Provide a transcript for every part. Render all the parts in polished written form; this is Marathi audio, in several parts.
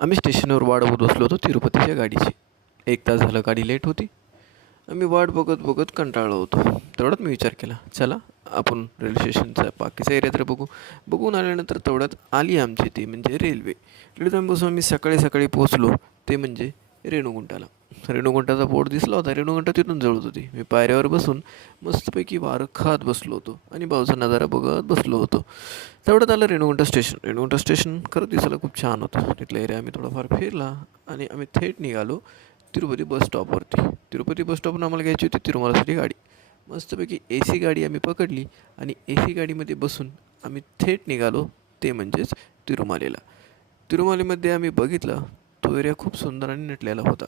आम्ही स्टेशनवर वाट बघत बसलो होतो तिरुपतीच्या गाडीची. 1 तास झालं गाडी लेट होती. आम्ही वाट बघत बघत कंटाळलो होतो. तेवढ्यात मी विचार केला, चला आपण रेल्वे स्टेशनचा बाकीचा एरिया तर बघू. बघून आल्यानंतर तेवढ्यात आली आमची ती म्हणजे रेल्वे. रेल्वेत बसून आम्ही सकाळी सकाळी पोहोचलो ते म्हणजे रेणुगुंटाला. रेणुगुंटाचा बोर्ड दिसला होता. रेणुगुंटा तिथून जवळच होती. मी पायऱ्यावर बसून मस्तपैकी वारं खात बसलो होतो आणि भाऊचा नजारा बघत बसलो होतो. तेवढ्यात आलं रेणुगुंटा स्टेशन. रेणुगुंटा स्टेशन खरंच दिसायला खूप छान होतं. तिथला एरिया आम्ही थोडाफार फिरला आणि आम्ही थेट निघालो तिरुपती बस स्टॉपवरती. तिरुपती बस स्टॉपवरून आम्हाला घ्यायची होती तिरुमलासाठी गाडी. मस्तपैकी ए सी गाडी आम्ही पकडली आणि ए सी गाडीमध्ये बसून आम्ही थेट निघालो ते म्हणजेच तिरुमालेला. तिरुमालेमध्ये आम्ही बघितलं तो एरिया खूप सुंदर आणि नटलेला होता.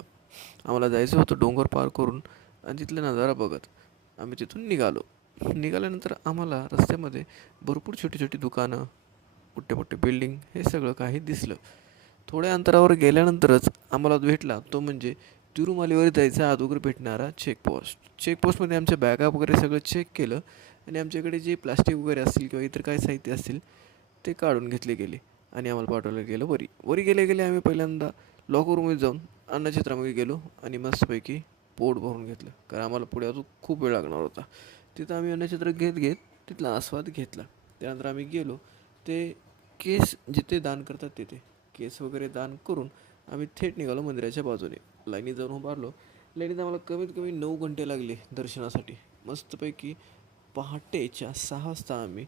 आम्हाला जायचं होतं डोंगर पार करून आणि तिथला नजारा बघत आम्ही तिथून निघालो. निघाल्यानंतर आम्हाला रस्त्यामध्ये भरपूर छोटी छोटी दुकानं, मोठे मोठे बिल्डिंग हे सगळं काही दिसलं. थोड्या अंतरावर गेल्यानंतरच आम्हाला भेटला तो म्हणजे तिरुमालीवर जायचा अगोदर भेटणारा चेकपोस्ट. चेकपोस्टमध्ये आमच्या बॅगा वगैरे सगळं चेक केलं आणि आमच्याकडे जे प्लास्टिक वगैरे असतील किंवा इतर काही साहित्य असतील ते काढून घेतले गेले आणि आम्हाला पाठवलं गेलं वरी. वरी गेले गेले आम्ही पहिल्यांदा लॉकर रूममध्ये जाऊन अन्नछत्रामध्ये गेलो आणि मस्तपैकी पोट भरून घेतलं, कारण आम्हाला पुढे अजून खूप वेळ लागणार होता. तिथं आम्ही अन्नछत्र घेत घेत तिथला आस्वाद घेतला. त्यानंतर आम्ही गेलो ते केस जिथे दान करतात तिथे केस वगैरे दान करून आम्ही थेट निघालो मंदिराच्या बाजूने. लाईनीत जाऊन उभारलो. लाईनीत आम्हाला कमीत कमी 9 घंटे लागले दर्शनासाठी. मस्तपैकी पहाटेच्या 6 वाजता आम्ही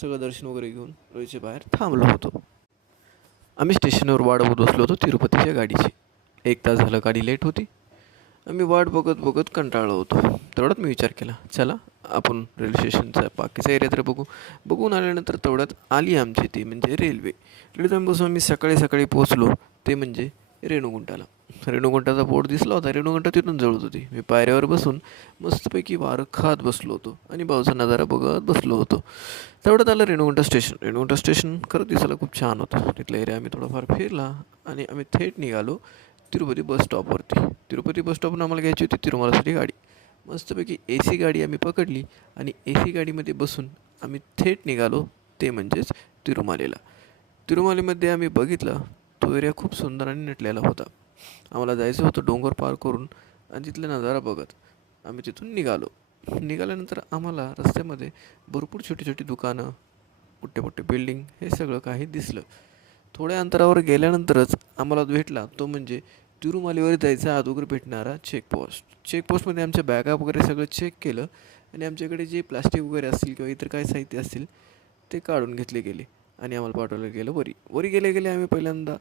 सगळं दर्शन वगैरे घेऊन रेल्वेच्या बाहेर थांबलो होतो. आम्ही स्टेशनवर वाट बघत बसलो होतो तिरुपतीच्या गाडीची. 1 तास झालं गाडी लेट होती. आम्ही वाट बघत बघत कंटाळलो होतो. तेवढ्यात मी विचार केला, चला आपण रेल्वे स्टेशनचा बाकीचा एरिया तर बघू. बघून आल्यानंतर तेवढ्यात आली आमची ती म्हणजे रेल्वे. रेल्वेत बसून आम्ही सकाळी सकाळी पोहोचलो ते म्हणजे रेणुगुंटाला. रेणुगुंटाचा बोर्ड दिसला होता. रेणुगुंटा तिथून जवळच होती. मी पायऱ्यावर बसून मस्तपैकी वारं खात बसलो होतो आणि भाऊचा नजारा बघत बसलो होतो. तेवढ्यात आलं रेणुगुंटा स्टेशन. रेणुगुंटा स्टेशन खरंच दिसायला खूप छान होतं. तिथला एरिया आम्ही थोडाफार फिरला आणि आम्ही थेट निघालो तिरुपती बस स्टॉपवरती. तिरुपती बस स्टॉपवरून आम्हाला घ्यायची होती तिरुमलासाठी गाडी. मस्तपैकी ए सी गाडी आम्ही पकडली आणि ए सी गाडीमध्ये बसून आम्ही थेट निघालो ते म्हणजेच तिरुमालेला. तिरुमालेमध्ये आम्ही बघितलं तो एरिया खूप सुंदर आणि नटलेला होता. आम्हाला जायचं होतं डोंगर पार करून आणि तिथला नजारा बघत आम्ही तिथून निघालो. निघाल्यानंतर आम्हाला रस्त्यामध्ये भरपूर छोटी छोटी दुकानं, मोठे मोठे बिल्डिंग हे सगळं काही दिसलं. थोड्या अंतरावर गेल्यानंतरच आम्हाला भेटला तो म्हणजे तिरुमालीवर जायचा अगोदर भेटणारा चेकपोस्ट. चेकपोस्टमध्ये आमच्या बॅगा वगैरे सगळं चेक केलं आणि आमच्याकडे जे प्लास्टिक वगैरे असतील किंवा इतर काही साहित्य असतील ते काढून घेतले गेले आणि आम्हाला पाठवलं गेलं वरी. वरी गेले गेले आम्ही पहिल्यांदा